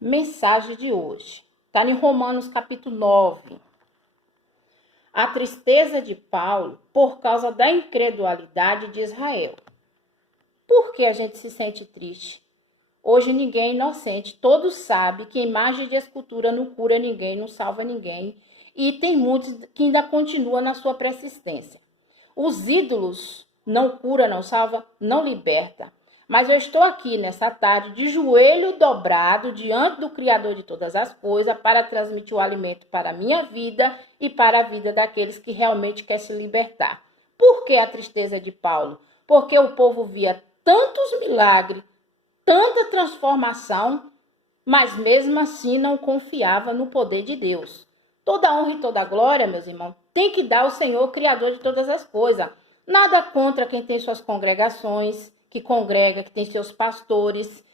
Mensagem de hoje. Está em Romanos capítulo 9. A tristeza de Paulo por causa da incredulidade de Israel. Por que a gente se sente triste? Hoje ninguém é inocente. Todos sabem que imagem de escultura não cura ninguém, não salva ninguém. E tem muitos que ainda continuam na sua persistência. Os ídolos não cura, não salva, não liberta. Mas eu estou aqui nessa tarde de joelho dobrado diante do Criador de todas as coisas para transmitir o alimento para a minha vida e para a vida daqueles que realmente querem se libertar. Por que a tristeza de Paulo? Porque o povo via tantos milagres, tanta transformação, mas mesmo assim não confiava no poder de Deus. Toda honra e toda glória, meus irmãos, tem que dar ao Senhor, Criador de todas as coisas. Nada contra quem tem suas congregações, que congrega, que tem seus pastores.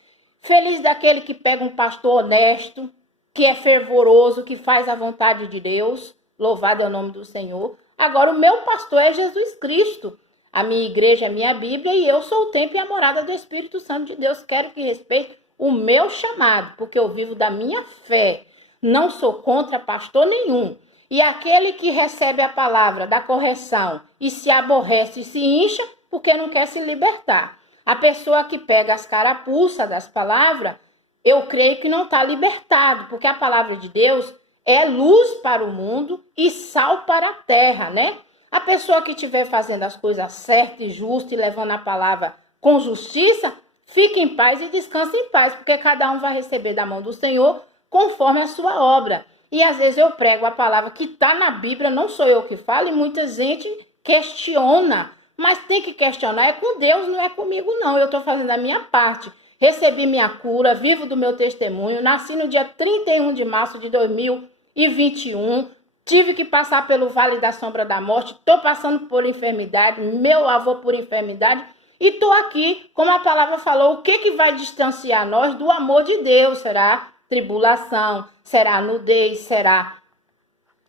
Feliz daquele que pega um pastor honesto, que é fervoroso, que faz a vontade de Deus. Louvado é o nome do Senhor. Agora, o meu pastor é Jesus Cristo. A minha igreja é minha Bíblia e eu sou o templo e a morada do Espírito Santo de Deus. Quero que respeite o meu chamado, porque eu vivo da minha fé. Não sou contra pastor nenhum. E aquele que recebe a palavra da correção e se aborrece e se incha, porque não quer se libertar. A pessoa que pega as carapuças das palavras, eu creio que não está libertado, porque a palavra de Deus é luz para o mundo e sal para a terra, né? A pessoa que estiver fazendo as coisas certas e justas e levando a palavra com justiça, fique em paz e descanse em paz, porque cada um vai receber da mão do Senhor conforme a sua obra. E às vezes eu prego a palavra que está na Bíblia, não sou eu que falo, e muita gente questiona. Mas tem que questionar, é com Deus, não é comigo não. Eu estou fazendo a minha parte. Recebi minha cura, vivo do meu testemunho. Nasci no dia 31 de março de 2021. Tive que passar pelo vale da sombra da morte. Estou passando por enfermidade, meu avô por enfermidade. E estou aqui, como a palavra falou, o que vai distanciar nós do amor de Deus? Será tribulação, será nudez, será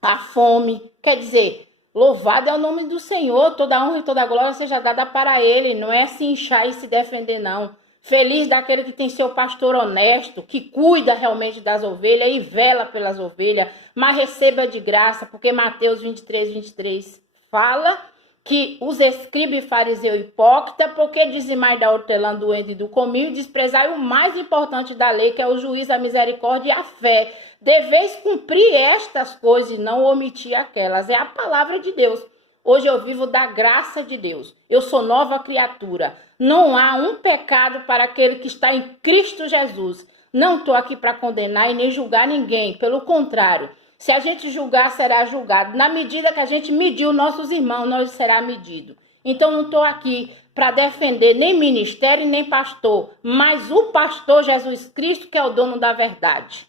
a fome. Quer dizer, louvado é o nome do Senhor, toda honra e toda glória seja dada para Ele. Não é se inchar e se defender, não. Feliz daquele que tem seu pastor honesto, que cuida realmente das ovelhas e vela pelas ovelhas, mas receba de graça, porque Mateus 23 fala que os escribas e fariseus hipócritas, porque dizimai da hortelã, do endo e do cominho, desprezai o mais importante da lei, que é o juízo, a misericórdia e a fé. Deveis cumprir estas coisas e não omitir aquelas. É a palavra de Deus. Hoje eu vivo da graça de Deus. Eu sou nova criatura. Não há um pecado para aquele que está em Cristo Jesus. Não estou aqui para condenar e nem julgar ninguém. Pelo contrário, se a gente julgar, será julgado. Na medida que a gente mediu nossos irmãos, nós será medido. Então não estou aqui para defender nem ministério nem pastor, mas o pastor Jesus Cristo, que é o dono da verdade.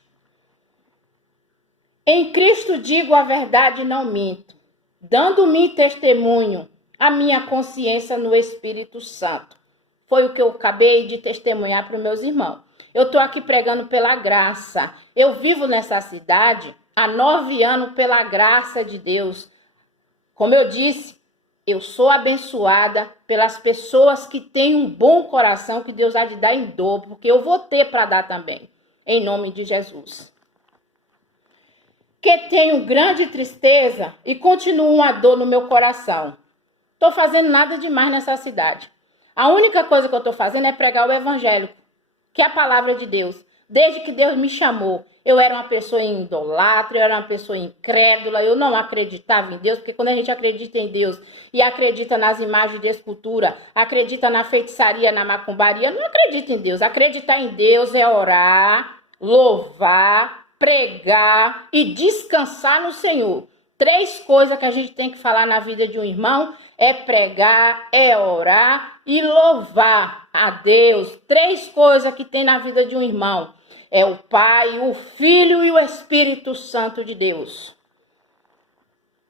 Em Cristo digo a verdade e não minto, dando-me testemunho a minha consciência no Espírito Santo. Foi o que eu acabei de testemunhar para os meus irmãos. Eu estou aqui pregando pela graça. Eu vivo nessa cidade há 9 anos pela graça de Deus. Como eu disse, eu sou abençoada pelas pessoas que têm um bom coração que Deus há de dar em dobro, porque eu vou ter para dar também, em nome de Jesus. Que tenho grande tristeza e continua uma dor no meu coração. Estou fazendo nada demais nessa cidade. A única coisa que eu estou fazendo é pregar o evangelho, que é a palavra de Deus. Desde que Deus me chamou, eu era uma pessoa idolatra, eu era uma pessoa incrédula, eu não acreditava em Deus, porque quando a gente acredita em Deus e acredita nas imagens de escultura, acredita na feitiçaria, na macumbaria, não acredita em Deus. Acreditar em Deus é orar, louvar, pregar e descansar no Senhor. 3 coisas que a gente tem que falar na vida de um irmão é pregar, é orar e louvar a Deus. 3 coisas que tem na vida de um irmão. É o Pai, o Filho e o Espírito Santo de Deus.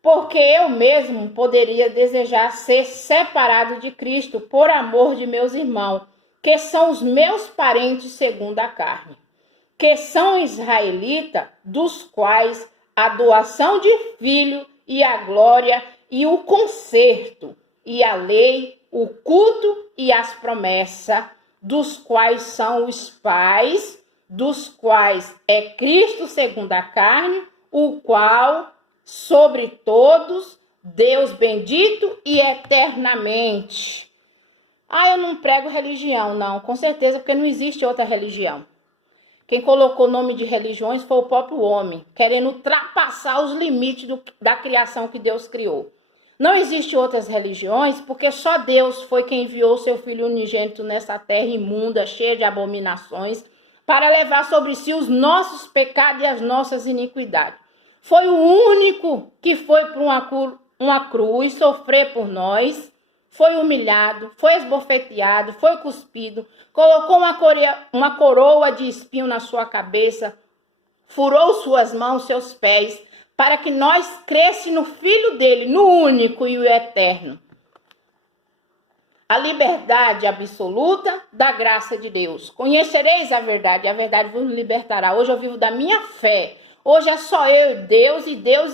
Porque eu mesmo poderia desejar ser separado de Cristo por amor de meus irmãos, que são os meus parentes segundo a carne, que são israelitas, dos quais a doação de filho e a glória e o conserto e a lei, o culto e as promessas, dos quais são os pais, dos quais é Cristo segundo a carne, o qual sobre todos, Deus bendito e eternamente. Eu não prego religião, não, com certeza, porque não existe outra religião. Quem colocou o nome de religiões foi o próprio homem, querendo ultrapassar os limites da criação que Deus criou. Não existe outras religiões, porque só Deus foi quem enviou seu Filho unigênito nessa terra imunda, cheia de abominações, para levar sobre si os nossos pecados e as nossas iniquidades. Foi o único que foi para uma cruz sofrer por nós, foi humilhado, foi esbofeteado, foi cuspido, colocou uma coroa de espinho na sua cabeça, furou suas mãos, seus pés, para que nós crescêssemos no Filho dele, no único e o eterno. A liberdade absoluta da graça de Deus. Conhecereis a verdade vos libertará. Hoje eu vivo da minha fé. Hoje é só eu e Deus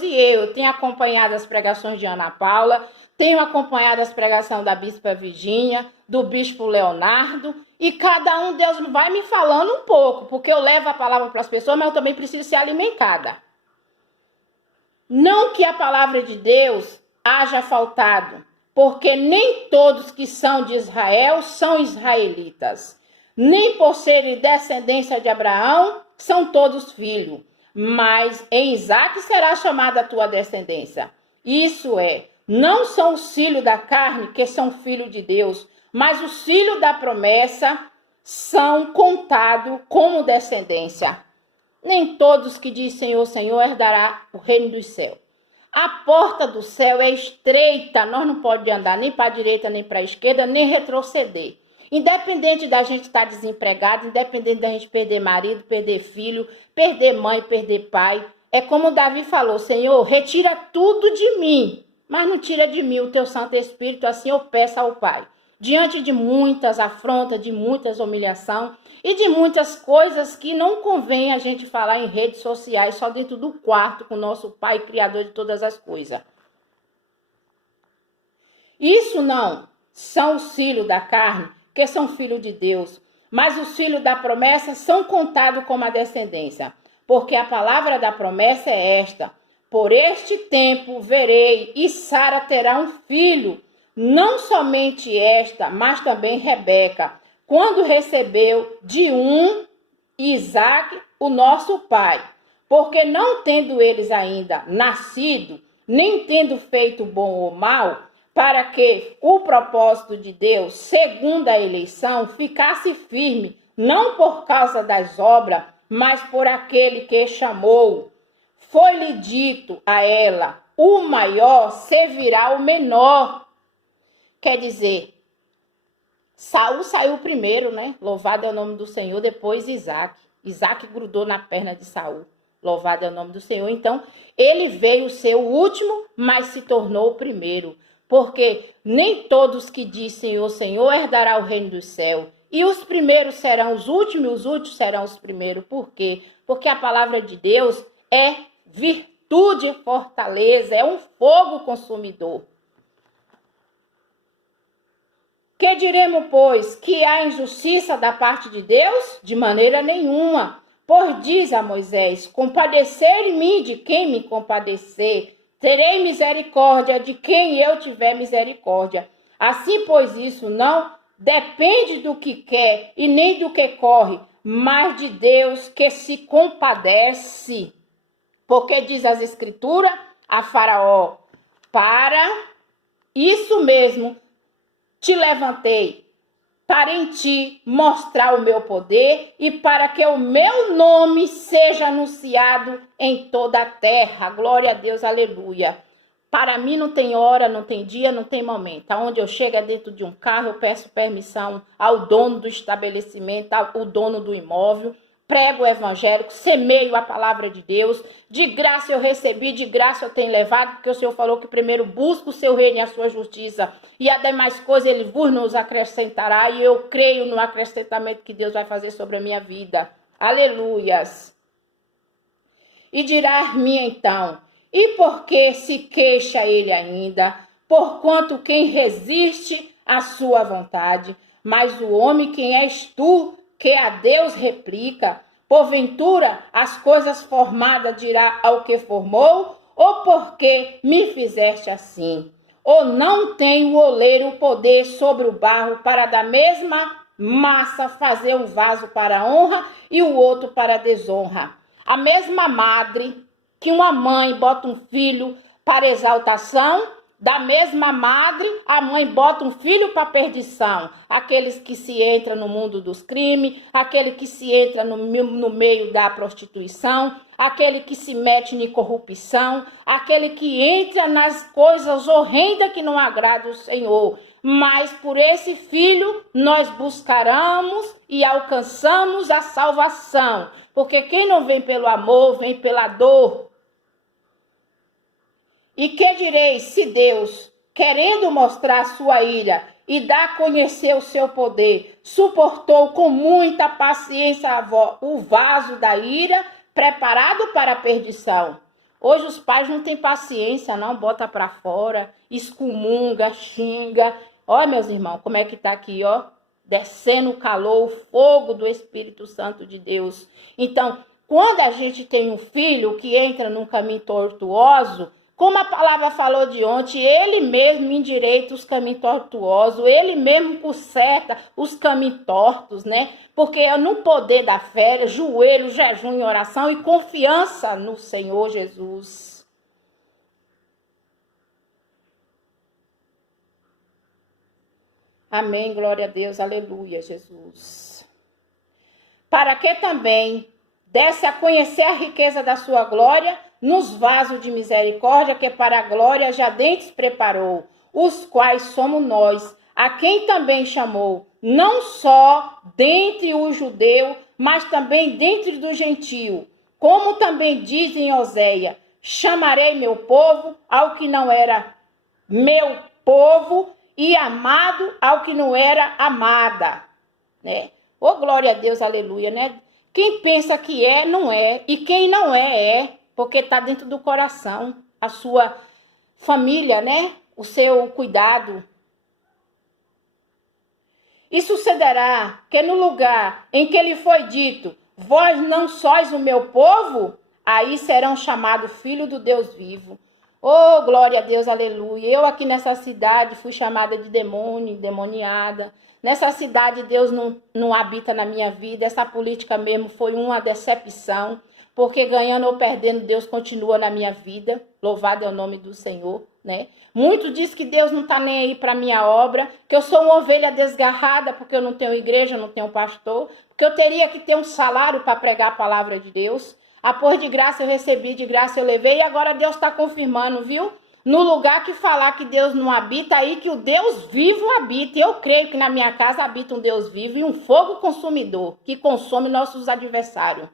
e eu. Eu tenho acompanhado as pregações de Ana Paula, tenho acompanhado as pregações da Bispa Virgínia, do Bispo Leonardo, e cada um Deus vai me falando um pouco, porque eu levo a palavra para as pessoas, mas eu também preciso ser alimentada. Não que a palavra de Deus haja faltado, porque nem todos que são de Israel são israelitas, nem por serem descendência de Abraão são todos filhos, mas em Isaque será chamada a tua descendência. Isso é, não são os filhos da carne que são filhos de Deus, mas os filhos da promessa são contados como descendência. Nem todos que dizem Senhor, Senhor, herdará o reino dos céus. A porta do céu é estreita, nós não podemos andar nem para a direita, nem para a esquerda, nem retroceder. Independente da gente estar desempregado, independente da gente perder marido, perder filho, perder mãe, perder pai. É como Davi falou, Senhor, retira tudo de mim, mas não tira de mim o teu Santo Espírito, assim eu peço ao Pai. Diante de muitas afrontas, de muitas humilhações e de muitas coisas que não convém a gente falar em redes sociais, só dentro do quarto com o nosso Pai, Criador de todas as coisas. Isso não são os filhos da carne, que são filhos de Deus, mas os filhos da promessa são contados como a descendência, porque a palavra da promessa é esta: por este tempo verei e Sara terá um filho. Não somente esta, mas também Rebeca, quando recebeu de Isaque, o nosso pai. Porque não tendo eles ainda nascido, nem tendo feito bom ou mal, para que o propósito de Deus, segundo a eleição, ficasse firme, não por causa das obras, mas por aquele que chamou. Foi-lhe dito a ela, o maior servirá o menor. Quer dizer, Saul saiu primeiro, né? Louvado é o nome do Senhor, depois Isaque. Isaque grudou na perna de Saul. Louvado é o nome do Senhor. Então, ele veio ser o último, mas se tornou o primeiro. Porque nem todos que dizem Senhor, Senhor, herdará o reino do céu. E os primeiros serão os últimos, e os últimos serão os primeiros. Por quê? Porque a palavra de Deus é virtude e fortaleza, é um fogo consumidor. Que diremos, pois, que há injustiça da parte de Deus? De maneira nenhuma. Pois diz a Moisés, compadecer em mim de quem me compadecer, terei misericórdia de quem eu tiver misericórdia. Assim, pois, isso não depende do que quer e nem do que corre, mas de Deus que se compadece. Porque diz as Escrituras a Faraó, para isso mesmo te levantei, para em ti mostrar o meu poder e para que o meu nome seja anunciado em toda a terra. Glória a Deus, aleluia. Para mim não tem hora, não tem dia, não tem momento. Aonde eu chego dentro de um carro, eu peço permissão ao dono do estabelecimento, ao dono do imóvel. Prego o evangelho, semeio a palavra de Deus, de graça eu recebi, de graça eu tenho levado, porque o Senhor falou que primeiro busca o seu reino e a sua justiça, e a demais coisas ele vos nos acrescentará, e eu creio no acrescentamento que Deus vai fazer sobre a minha vida. Aleluias. E dirá-me então, e por que se queixa ele ainda? Porquanto quem resiste à sua vontade, mas o homem quem és tu, que a Deus replica, Porventura, as coisas formadas dirá ao que formou, ou porque me fizeste assim? Ou não tem o oleiro o poder sobre o barro para da mesma massa fazer um vaso para honra e o outro para desonra? A mesma madre que uma mãe bota um filho para exaltação, da mesma madre, a mãe bota um filho para perdição. Aqueles que se entram no mundo dos crimes, aquele que se entra no meio da prostituição, aquele que se mete em corrupção, aquele que entra nas coisas horrendas que não agradam o Senhor. Mas por esse filho nós buscaremos e alcançamos a salvação. Porque quem não vem pelo amor, vem pela dor. E que direis se Deus, querendo mostrar sua ira e dar a conhecer o seu poder, suportou com muita paciência o vaso da ira, preparado para a perdição? Hoje os pais não têm paciência, não, bota para fora, excomunga, xinga. Ó, meus irmãos, como é que tá aqui, ó, descendo o calor, o fogo do Espírito Santo de Deus. Então, quando a gente tem um filho que entra num caminho tortuoso, como a palavra falou de ontem, ele mesmo endireita os caminhos tortuosos, ele mesmo conserta os caminhos tortos, né? Porque é no poder da fé, joelho, jejum e oração e confiança no Senhor Jesus. Amém, glória a Deus, aleluia, Jesus. Para que também desse a conhecer a riqueza da sua glória, nos vasos de misericórdia que para a glória já dentes preparou, os quais somos nós, a quem também chamou, não só dentre o judeu, mas também dentre do gentio, como também diz em Oséia, chamarei meu povo ao que não era meu povo, e amado ao que não era amada, né? Oh, glória a Deus, aleluia, né? Quem pensa que é, não é, e quem não é, é. Porque está dentro do coração, a sua família, né? O seu cuidado. E sucederá que no lugar em que lhe foi dito, vós não sois o meu povo, aí serão chamados filhos do Deus vivo. Oh, glória a Deus, aleluia. Eu aqui nessa cidade fui chamada de demônio, demoniada. Nessa cidade Deus não habita na minha vida. Essa política mesmo foi uma decepção. Porque ganhando ou perdendo, Deus continua na minha vida. Louvado é o nome do Senhor, né? Muito diz que Deus não está nem aí para minha obra, que eu sou uma ovelha desgarrada porque eu não tenho igreja, não tenho pastor, porque eu teria que ter um salário para pregar a palavra de Deus. Ah, pois de graça eu recebi, de graça eu levei, e agora Deus está confirmando, viu? No lugar que falar que Deus não habita, aí que o Deus vivo habita. E eu creio que na minha casa habita um Deus vivo e um fogo consumidor que consome nossos adversários.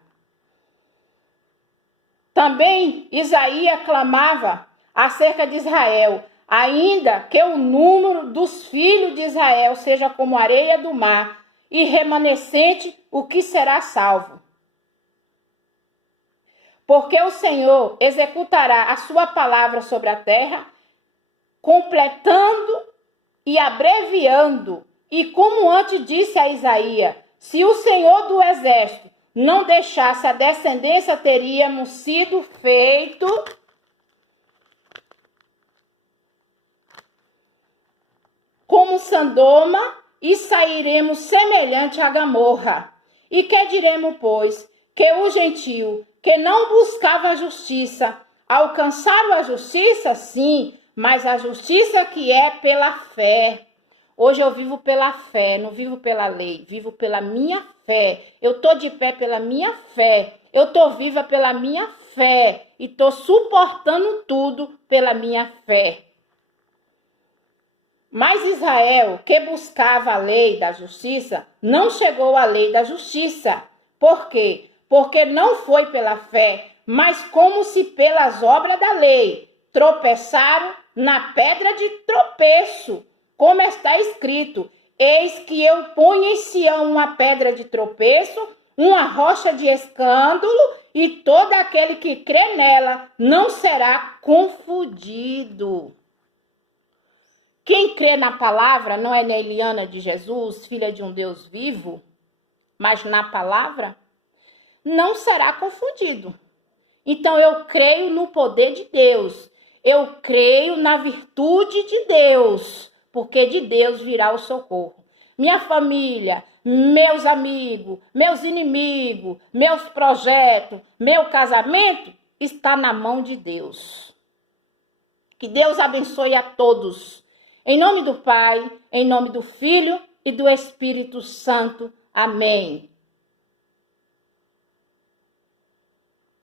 Também Isaías clamava acerca de Israel, ainda que o número dos filhos de Israel seja como a areia do mar, e remanescente o que será salvo. Porque o Senhor executará a sua palavra sobre a terra, completando e abreviando. E como antes disse a Isaías, se o Senhor do exército não deixasse a descendência, teríamos sido feito como Sodoma e sairemos semelhante a Gomorra. E que diremos, pois, que o gentio que não buscava a justiça alcançaram a justiça? Sim, mas a justiça que é pela fé. Hoje eu vivo pela fé, não vivo pela lei, vivo pela minha fé. Eu estou de pé pela minha fé, eu estou viva pela minha fé e estou suportando tudo pela minha fé. Mas Israel, que buscava a lei da justiça, não chegou à lei da justiça. Por quê? Porque não foi pela fé, mas como se pelas obras da lei tropeçaram na pedra de tropeço. Como está escrito, eis que eu ponho em Sião uma pedra de tropeço, uma rocha de escândalo, e todo aquele que crê nela não será confundido. Quem crê na palavra não é na Eliana de Jesus, filha de um Deus vivo, mas na palavra? não será confundido. Então, eu creio no poder de Deus. Eu creio na virtude de Deus, porque de Deus virá o socorro. Minha família, meus amigos, meus inimigos, meus projetos, meu casamento está na mão de Deus. Que Deus abençoe a todos. Em nome do Pai, em nome do Filho e do Espírito Santo. Amém.